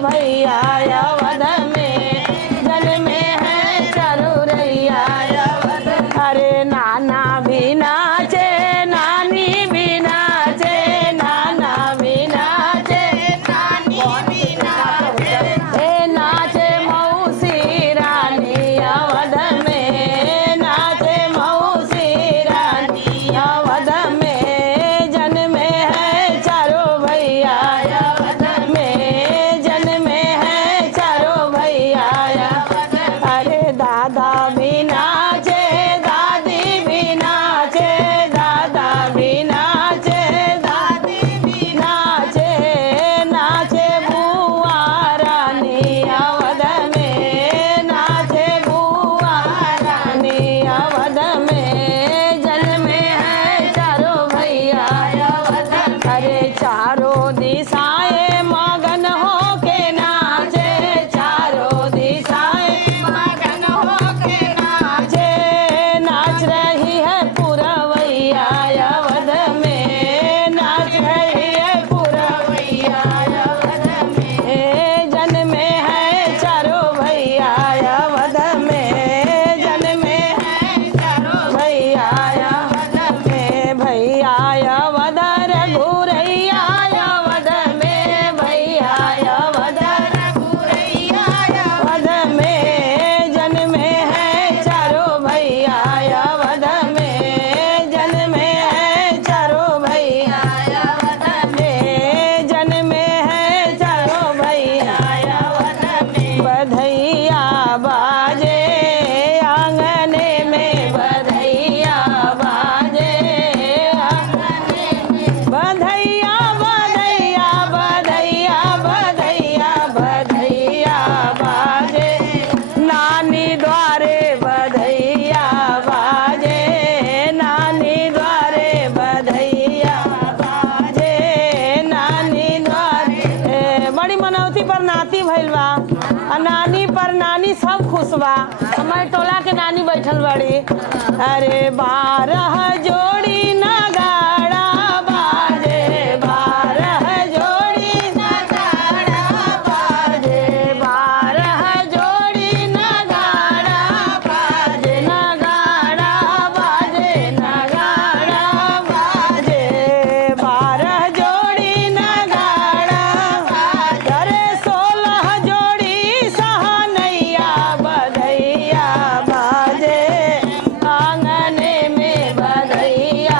भैया अवध में जन्मे हैं चारों रैया अवध। अरे नाना भी नाचे नानी भी नाचे, नाना भी नाचे नानी भी नाचे, ए नाचे मौसी रानी अवध में, नाचे मौसी रानी अवध में जन्मे हैं चारों भैया अवध में, जन्मे हैं चारों भैया अवध। अरे दादा भी नाचे दादी भी नाचे, दादा भी नाचे दादी भी नाचे, नाचे बुआ रानी अवध में, नाचे बुआ रानी अवध में जन्मे हैं चारों भैया अवध। अरे चारों दिशाएं मगन हो के नाचे, चारों दिशाएं मगन हो के नाचे, नाच रही है पुरवैया अवध में, नाच रही है पुरवैया अवध में जन्मे हैं चारों भैया अवध में, जन्मे हैं चारों भैया अवध में। भैया अवध रघुरैया अवध में, भैया अवध रघुरैया अवध में जन्मे हैं चारों भैया अवध में, जन्मे हैं चारों भैया अवध में, जन्मे हैं चारों भैया अवध में। बधैया बाजे आंगने में, बधैया बाजे आंगने में, बधैया बधैया बधैया बधैया बधैया बाजे नानी द्वारे, बधैया बाजे नानी द्वारे, बधैया बाजे नानी द्वारे। बड़ी मनौती पर नाती भइल बा, आ नानी पर नानी सब खुश बा। हमारे टोला के नानी बैठल बड़ी। अरे 12 जोड़ी नगाड़ा बाजे, 12 जोड़ी नगाड़ा बाजे, 12 जोड़ी नगाड़ा बाजे, नगाड़ा बाजे, नगाड़ा बाजे, 12 जोड़ी नगाड़ा बाजे। अरे 16 जोड़ी सहनैया बधैया बाजे आंगने में, बधैया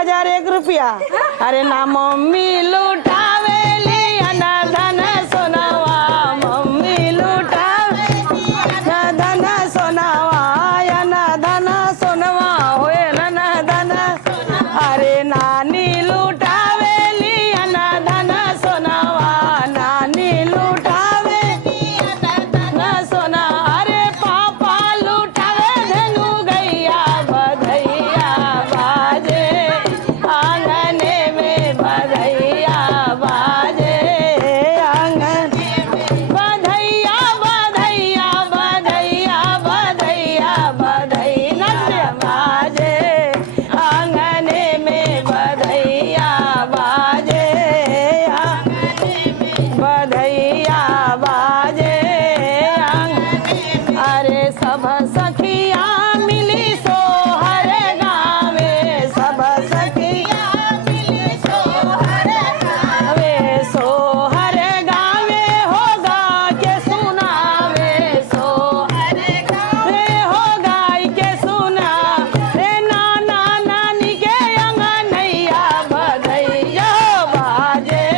1001 रुपया। अरे ना मम्मी लुटावेली अन धन सोनवा, मम्मी लुटावेली धन सोनवा, अन धन सोनवा होए न धन। अरे नानी लुटावेली अन धन सोनवा, नानी लुटावेली अन धन सोना। अरे पापा लुटावे धनु गैया, बधैया बाजे आंगने में, बधैया बाजे आंगने में, बधैया बधैया बधैया बधैया बधैया बाजे आंगने में, बधैया बाजे आंगने में, बधैया बाजे आंगने में। अरे सब सखिया मिली सोहर गावे, सब सखिया मिली सोहर गावे, सोहर गावे होगा के सुनावे, सोहर गावे होगा के सुना। रे नाना नानी के अंगनैया, बधैया बाजे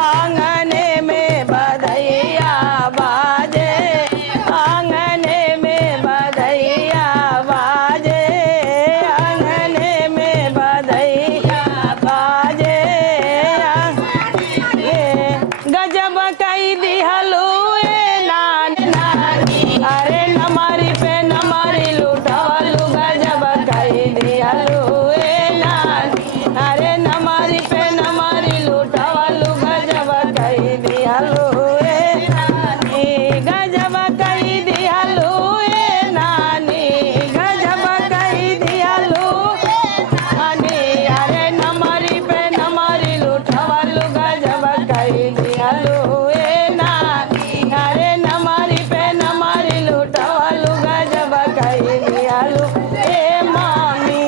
आंगने में, बधैया बाजे आंगने में, बधैया बाजे आंगने में, बधैया बाजे आंगने। गजब कई दिहलू ए नानी, अरे नमरी पे नमरी लुटवलू, गजब कई दिहलू ए नानी, अरे नमरी पे नमरी लुटवलू, गजब कई दिहलू ए नानी, गजब कई दिहलू ए नानी, गजब कई दिहलू ए नानी। अरे नमरी पे नमरी लुटवलू, गजब कई दिहलू ए नानी, अरे नमरी पे नमरी लुटवलू, गजब कई दिहलू ए मामी।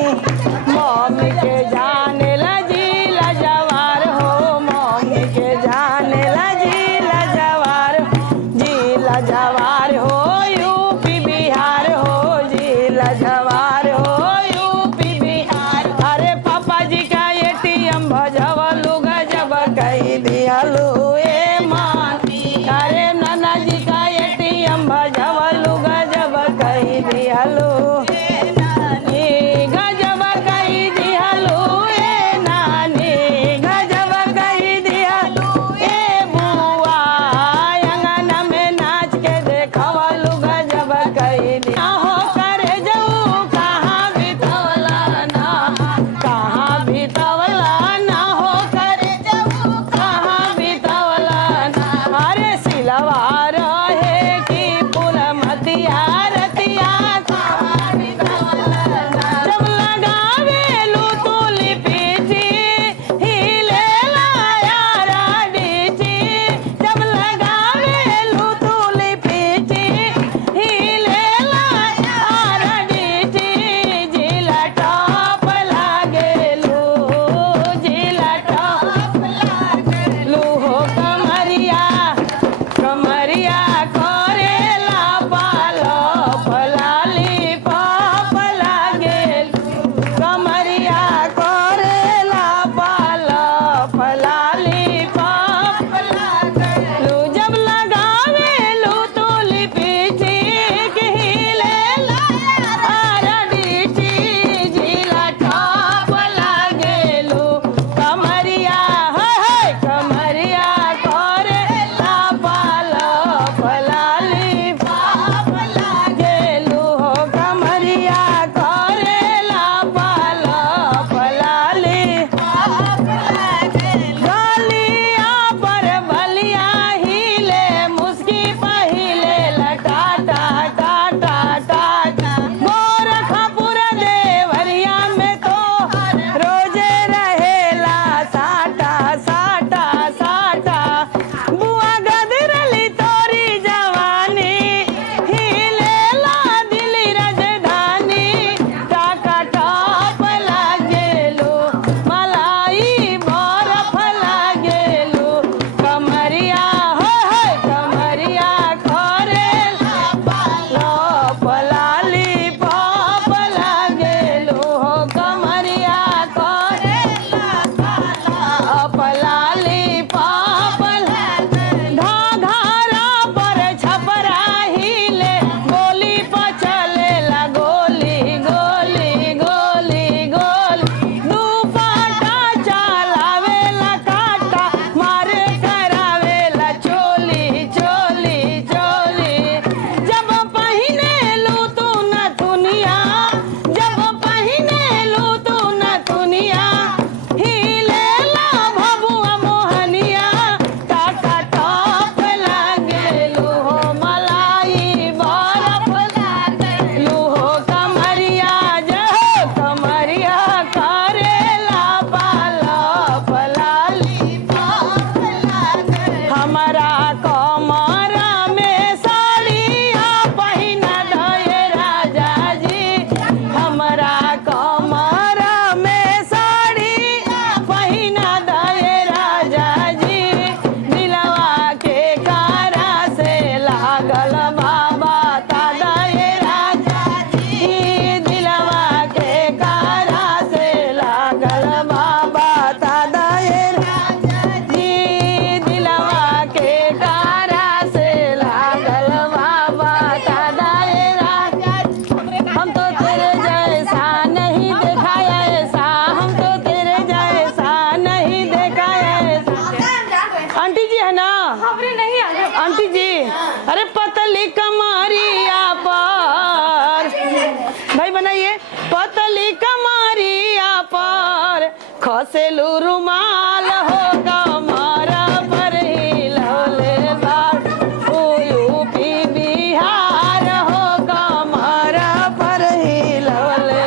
खसेलू रुमाल हो कमरा पर हिलौले बाड़ू यूपी बिहार हो कमरा पर हिलौले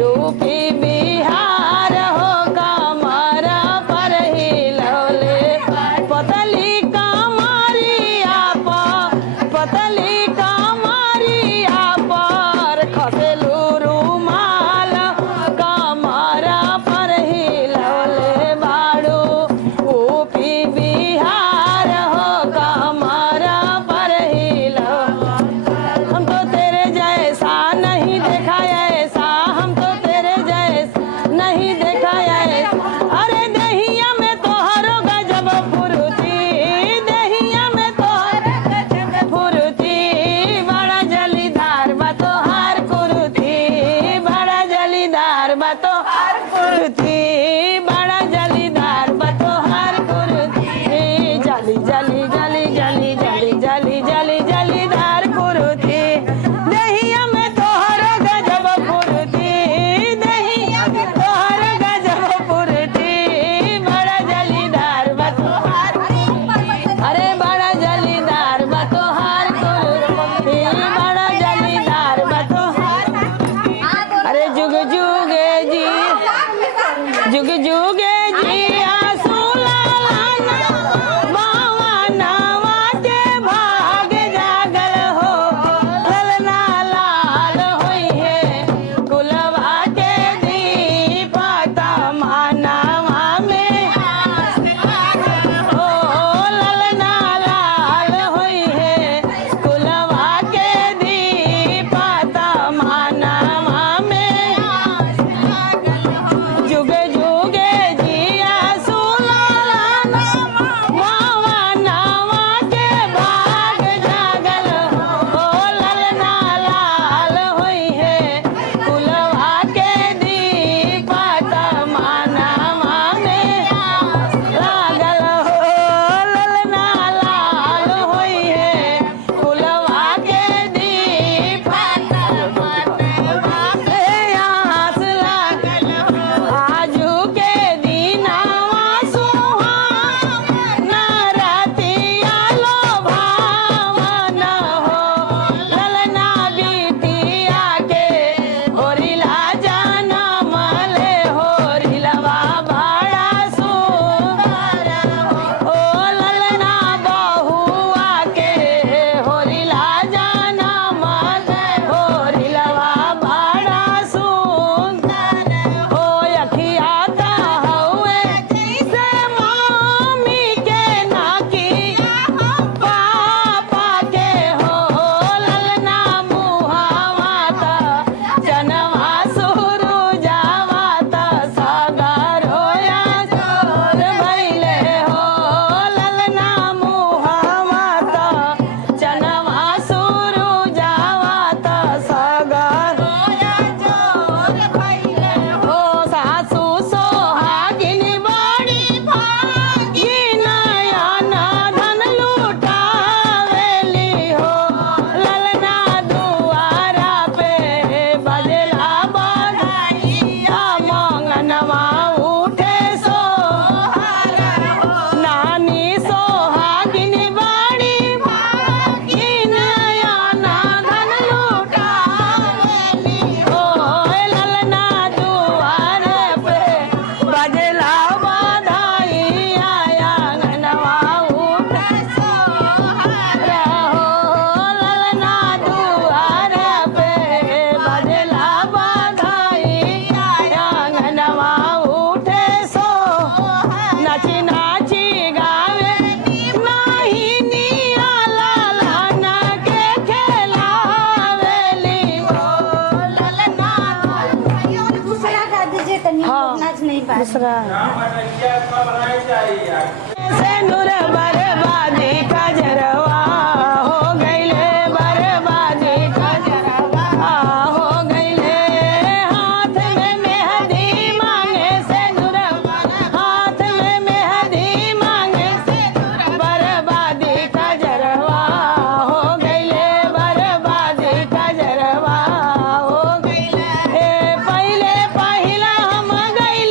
यूपी बिहार हो कमरा पर हिलौले पतली कमरिया पर खसेलू रुमाल कमरा पर हिलौले बाड़ू यूपी बिहार हो कमरा पर हिलौ हम तो तेरे जैसा नहीं देखा ऐसा हम तो तेरे जैसा नहीं देखा ऐसा अरे दहिया में तोहरो गजब फुर्ती दहिया में तोहरो गजब फुर्ती बड़ा जलीदार बा तोहार कुर्ती बड़ा जलीदार बा तोहार कुर्ती बड़ा जलीदार बा तोहार कुर्ती जली जली जली जली जली जली जली जलीदार कुर्ती दहिया में तोहरो गजब फुर्ती दहिया में तोहरो गजब फुर्ती बड़ा जलीदार बा तोहार अरे बड़ा जलीदार बा तोहार कुर्ती बड़ा जलीदार बा तोहार अरे जुग जुगे जी जुग जुगे जी आंसू लाला बावा नावा के भाग जागल हो ललना लाल होई है कुलवा के दीपक मानवा में ओ ललना लाल होई है कुलवा के दीपक मानवा में जुगे जुगे जिया सुलाला मावा नावा के भाग जागल हो ललना लाल होई है कुलवा के दीपक मानवा में लागल हो ललना लाल होई है कुलवा के दीपक आस लागल आजू के दीनावा सुहावना रातिया लो भावन हो ललना बिटिया के होरिला जनम ले होरिलवा बड़ा सुंदर हो ललना बहुआ के होरिला जनम ले होरिलवा बड़ा सुंदर हो अखिया ता हउए जैसे मम्मी के नाकिया पापा के हो ललना मुहावा ता जनवा सुरु जावा ता सागर होया जोर भइले हो ललना मुहावा ता जनवा सुरु जावा ता सागर होया जोर भइले हो सासू सोहागिन बड़ी भागिन नयना धन लुटावेली हो ललना दुआरा पे बजला बधाइया मंगनवा उठे सोहर हो नानी सोहागिन बड़ी भागिन नयना धन लुटावेली हो ललना दुआरे पे बजला बधाइया आंगनवा उठे सोहर हो ललना दुआरे पे बजला बधाइया आंगनवा उठे सोहर नाची नाची गावे नाही निया लाला के खेलावेली हो ललना दूसरा गा दीजिए तनी हाँ। नाच नहीं पा रही। दूसरा से नूर बर्बादी का जरवा हो गईले बर्बादी का जरवा हो गईले हाथ में मेहंदी मांगे से नूर हाथ में मेहंदी मांगे से नूर बर्बादी का जरवा हो गईले बर्बादी का जरवा हो गईले पहले पहिला हम गईले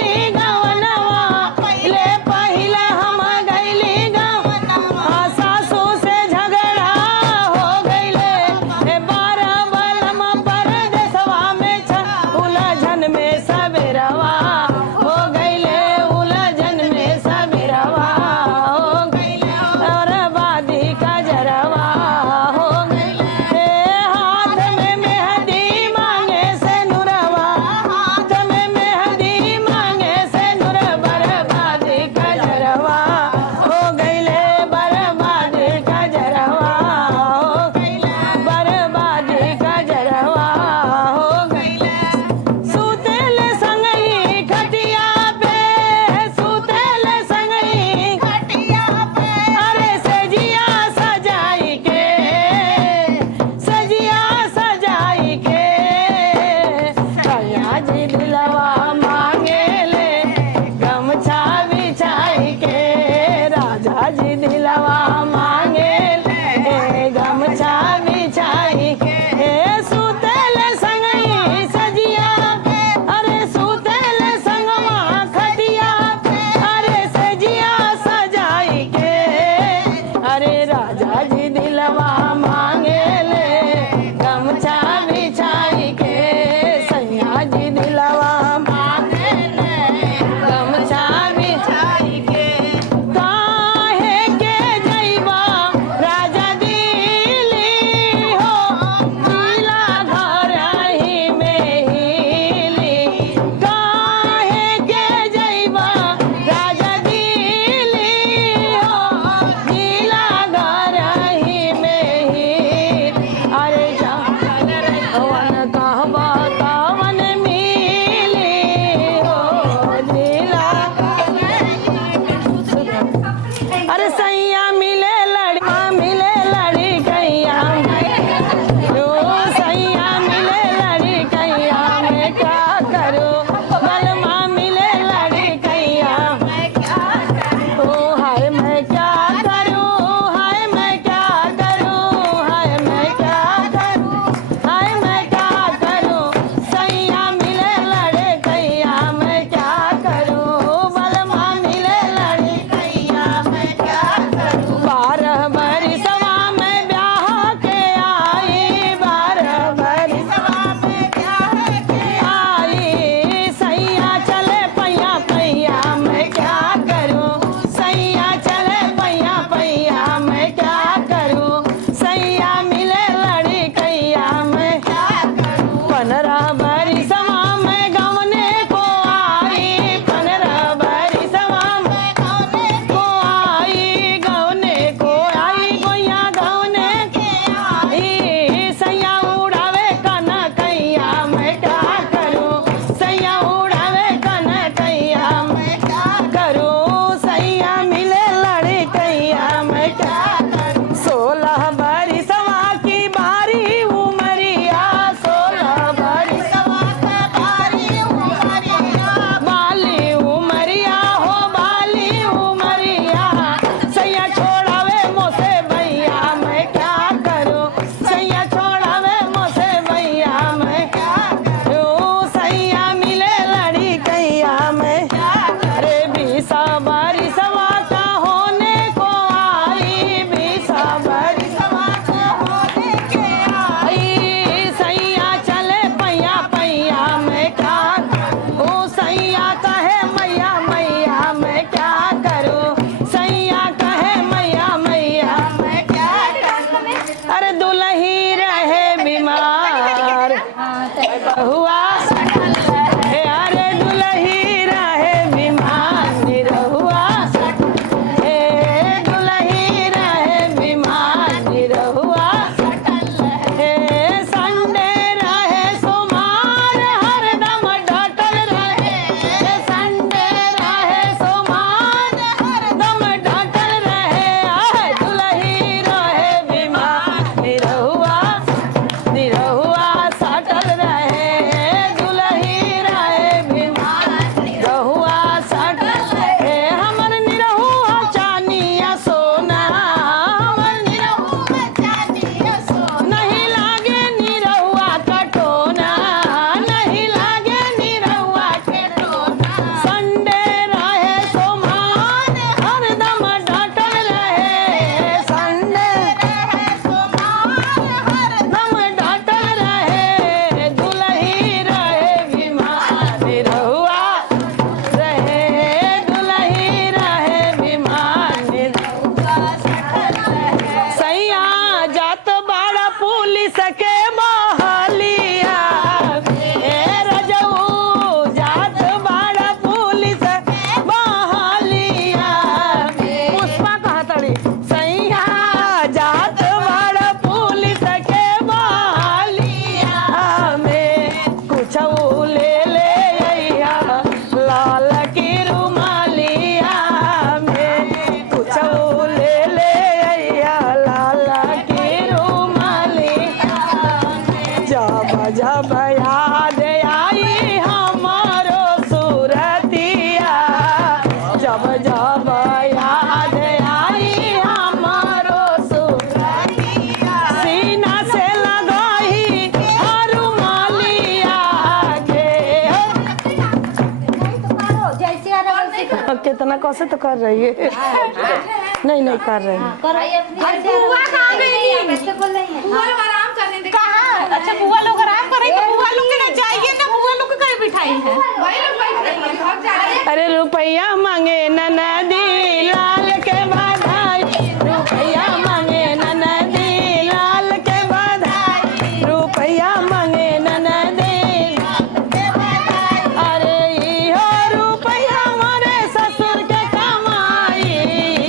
इतना कैसे तो कर रही है। नहीं नहीं कर रही है। बुआ कहाँ गई? कैसे बोल रही है? बुआ लोग आराम करने दे कहाँ? अच्छा बुआ लोग आराम कर रही है तो बुआ लोग के ना जाइए ना, बुआ लोग को कहीं बिठाई है वही लोग बैठ रही है, भाग जा रहे हैं। अरे रुपया मांगे ननदी लाल के बधाई, रुपया मांगे ननदी लाल के बधाई, रुपया मांगे ननदी अरे इहो रुपया हमारे ससुर के कमाई,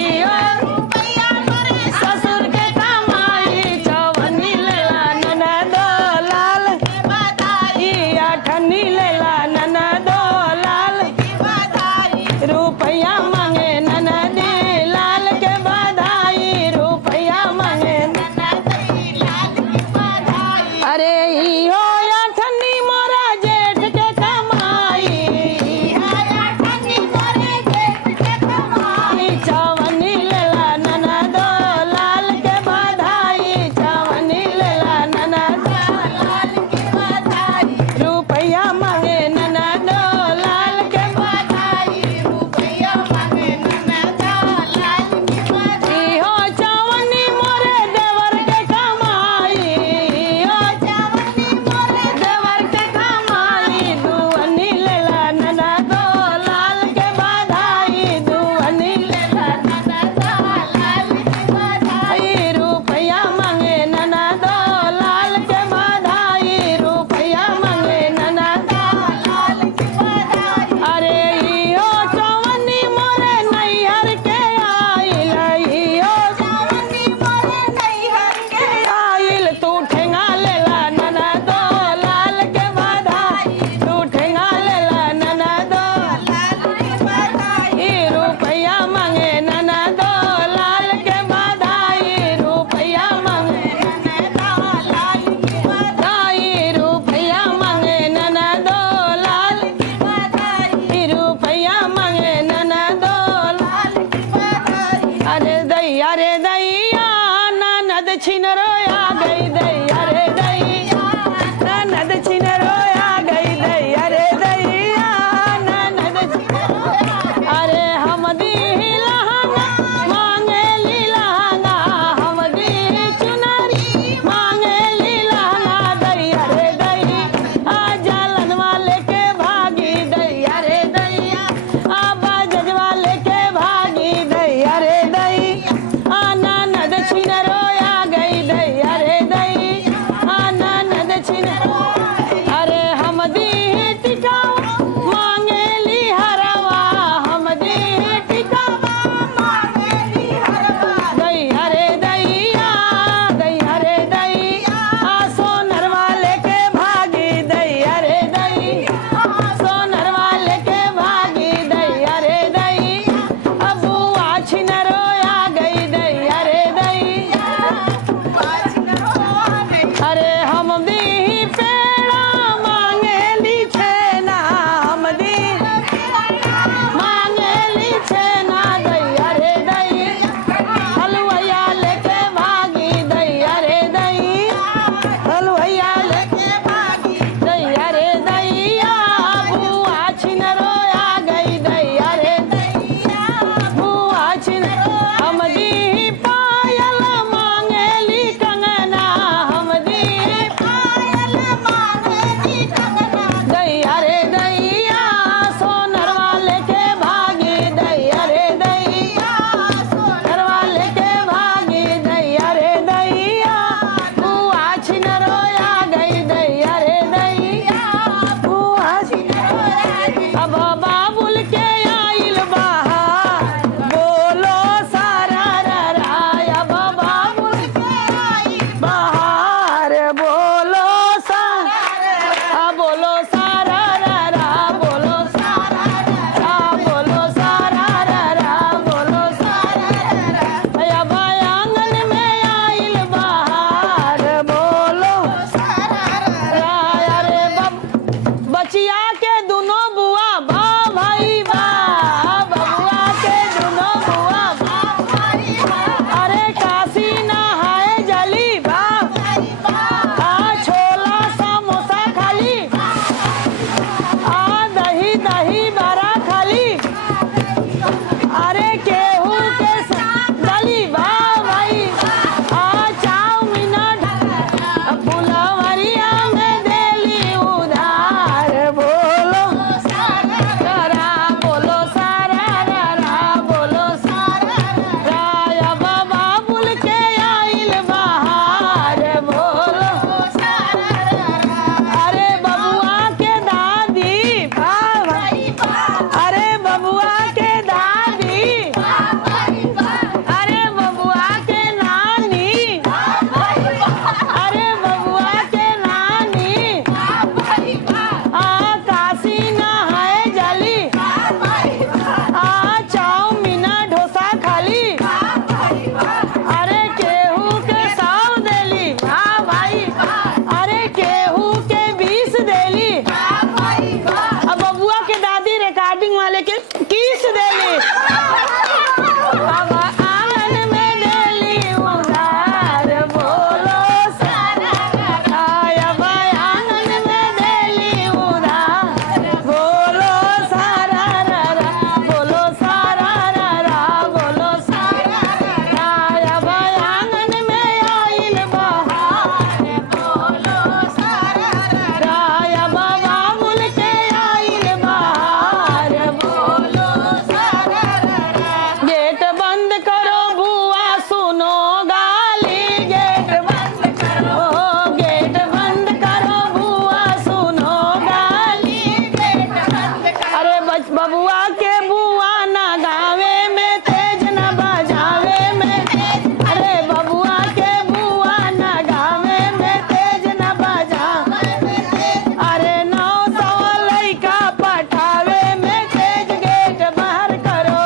इहो रुपया हमारे ससुर के कमाई, चौवन्नी लेला ननदो लाल के बधाई, अठन्नी लेला ननदो लाल के बधाई, रुपया मांगे बबुआ के बुआ ना गावे में तेज न बजावे में अरे बबुआ के बुआ ना गावे में तेज न बजावे अरे 900 लइका पटावे में तेज गेट बाहर करो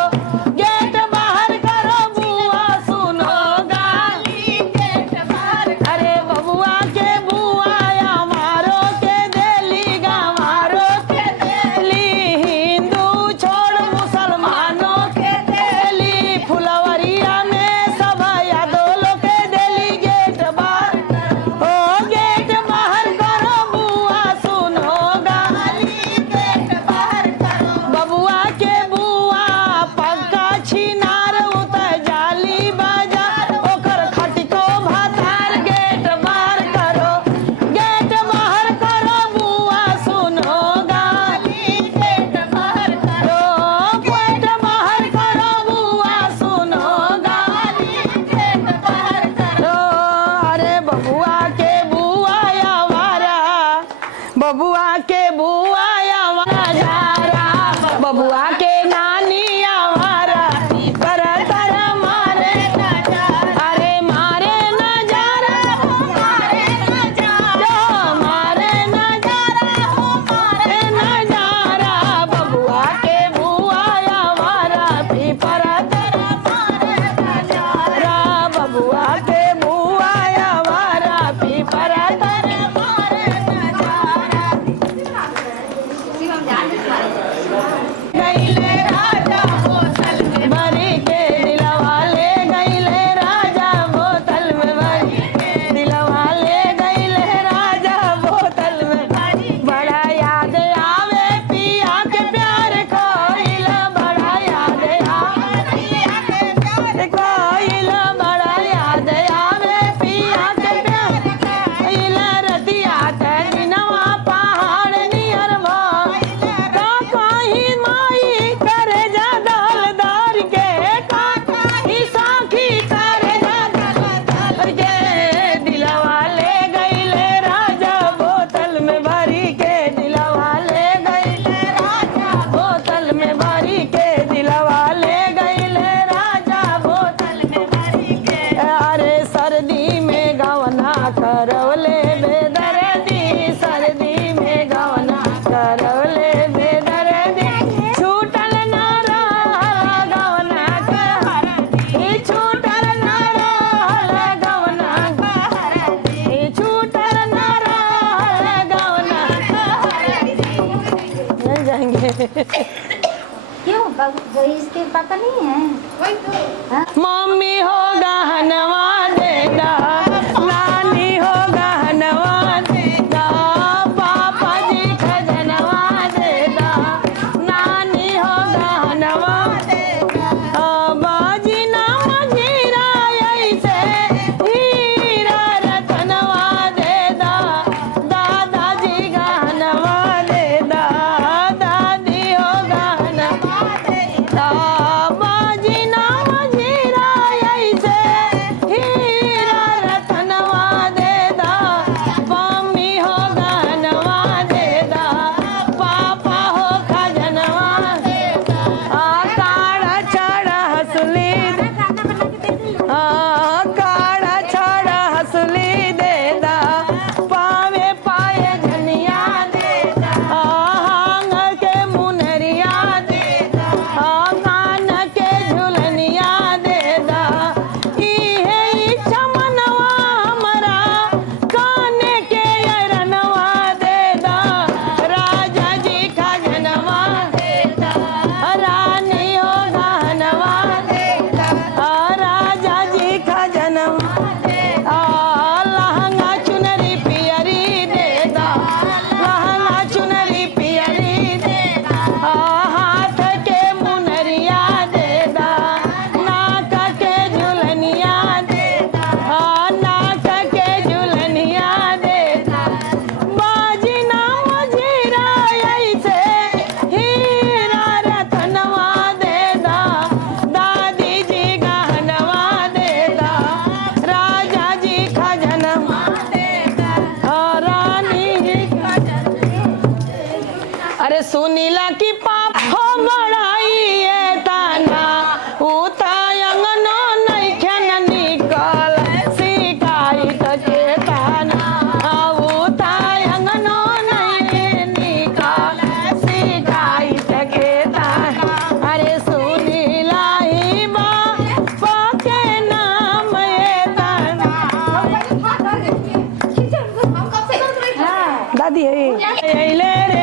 बुआ सुनो गाली गेट बाहर अरे बबुआ के बुआ हमारो के देली गंवारो के देली हिंदू छोड़ मुसलमानों के देली फुलवरिया में सब यादों के देली गेट बाहर ओ गेट बाहर करो बुआ सुनो गाली गेट बाहर करो बबुआ के बुआ पक्का छिनार उतर जाली बाजार ओकर खटिको भातार गेट बाहर करो बुआ सुनो गाली गेट बाहर करो बुआ सुनो गाली गेट बाहर करो अरे बबुआ के बुआ आवारा बबुआ के बुआ आवारा जारा बबुआ के नानी आवारा कर तर मारे नजारा अरे मारे नजारा मारे नजारा बबुआ के बुआ आवारा पीपर तर मारे नजारा बबुआ के बुआ आवारा पीपर तर मारे नजारा गईले राजा बोतल में भरी के दिलवा ले गईले राजा बोतल में भरी के दिलवा ले गईले राजा बोतल में बड़ा याद आवे पिया के प्यार खोइला बड़ा याद आवे पिया के प्यार खोइला बड़ा याद आवे पिया के प्यार खोइला रतिया ते दिनवा पहाड़ नियर भइले का कहीं माई करे जा दलदार के का कहीं साखी करे जा दलदार के दिलवा ले गईले राजा बोतल में भरी के दिलवा ले गईले राजा बोतल में भरी के दिलवा ले गईले राजा बोतल में भरी के अरे सर्दी में गवना करवले बेदर्दी सर्दी में गवना करवले बेदर्दी छूटल ना रहल गवना कहरदी छूटल ना रहल गवना कहरदी छूटल ना रहल गवना कहरदी नहीं जाएंगे क्यों वो इसके पापा नहीं है मम्मी हो गहनवा देगा नानी हो गहनवा देगा पापा जी खजनवा देगा नानी हो गहनवा देगा बाजी नाम जीरा ऐसे हीरा रतनवा देदा दादाजी गहनवा देदा दादी हो गहनवा देदा बाजी नाम जीरा ऐसे हीरा सुनीला की पाप हो बड़ाई ये ताना उतायंग नो नहीं ख्यान निकल शिकायत के ताना उतायंग नो नहीं निकल शिकायत के ताना अरे सुनीला ही बाप के नाम ये ताना दादी है अइले रे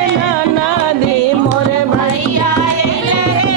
नदी मोरे भैया अइले रे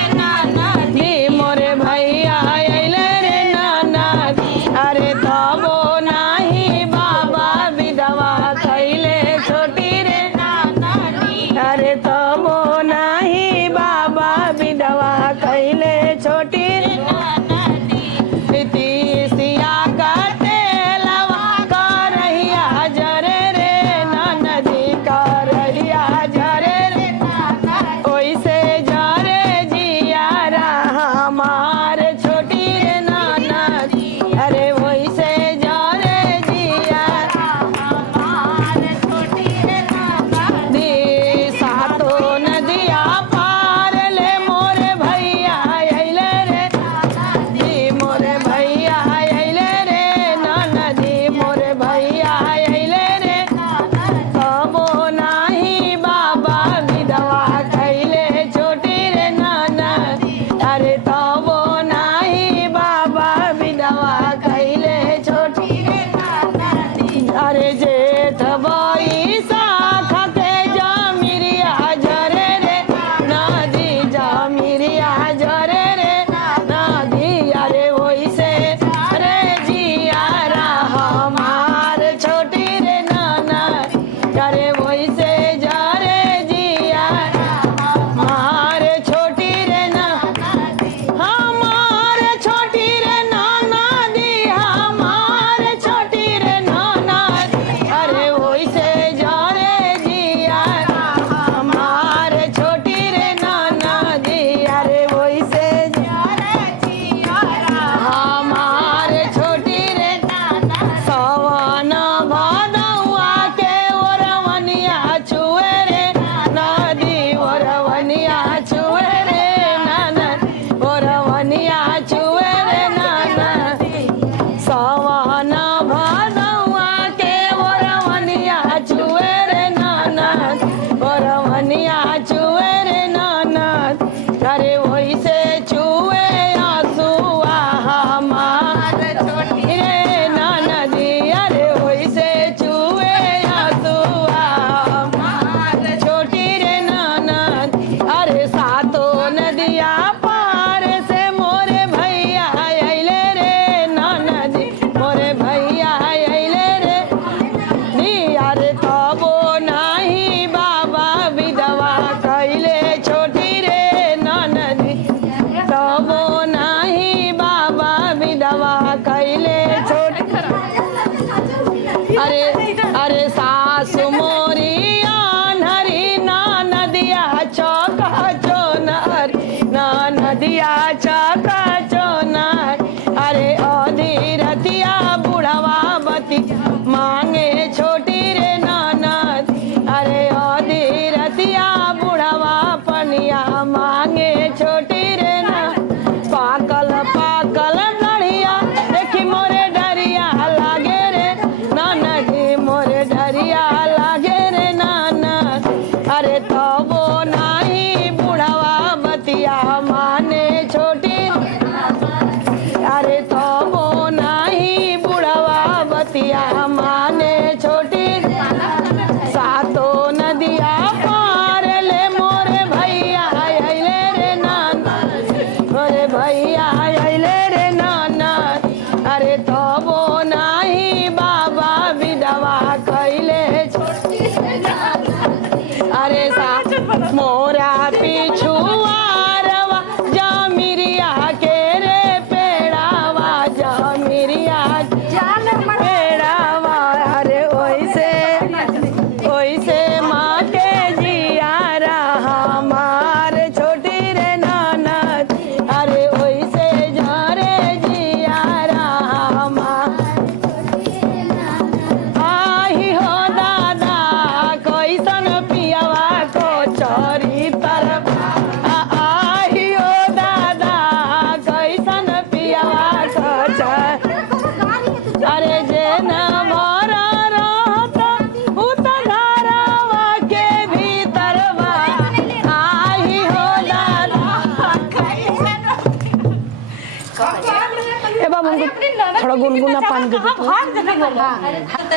अब हमको थोड़ा गुनगुना पानी दे दो। भाग देने बोलो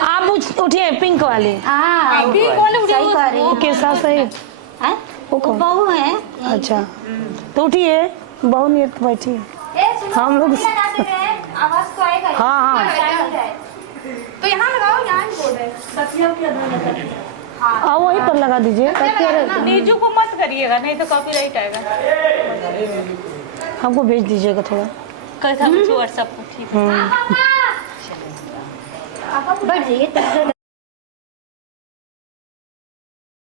आप उठिए पिंक वाली। हाँ अभी कौन उड़ी सही कह रही वो है। कैसा सही? हैं? वो वो कौन? बहू है। अच्छा तो उठिए, बहु नहीं तो बैठिए। हम लोग आवाज तो आएगा। हाँ हाँ तो यहाँ लगाओ, यहाँ बोर्ड है। आप वहीं पर लगा दीजिए। नीजू को मत करिएगा, नहीं तो कॉपीराइट आएगा। हमको भेज दीजिएगा थोड़ा। कैसा व्हाट्सएप पर ठीक है। बैठ जाइए।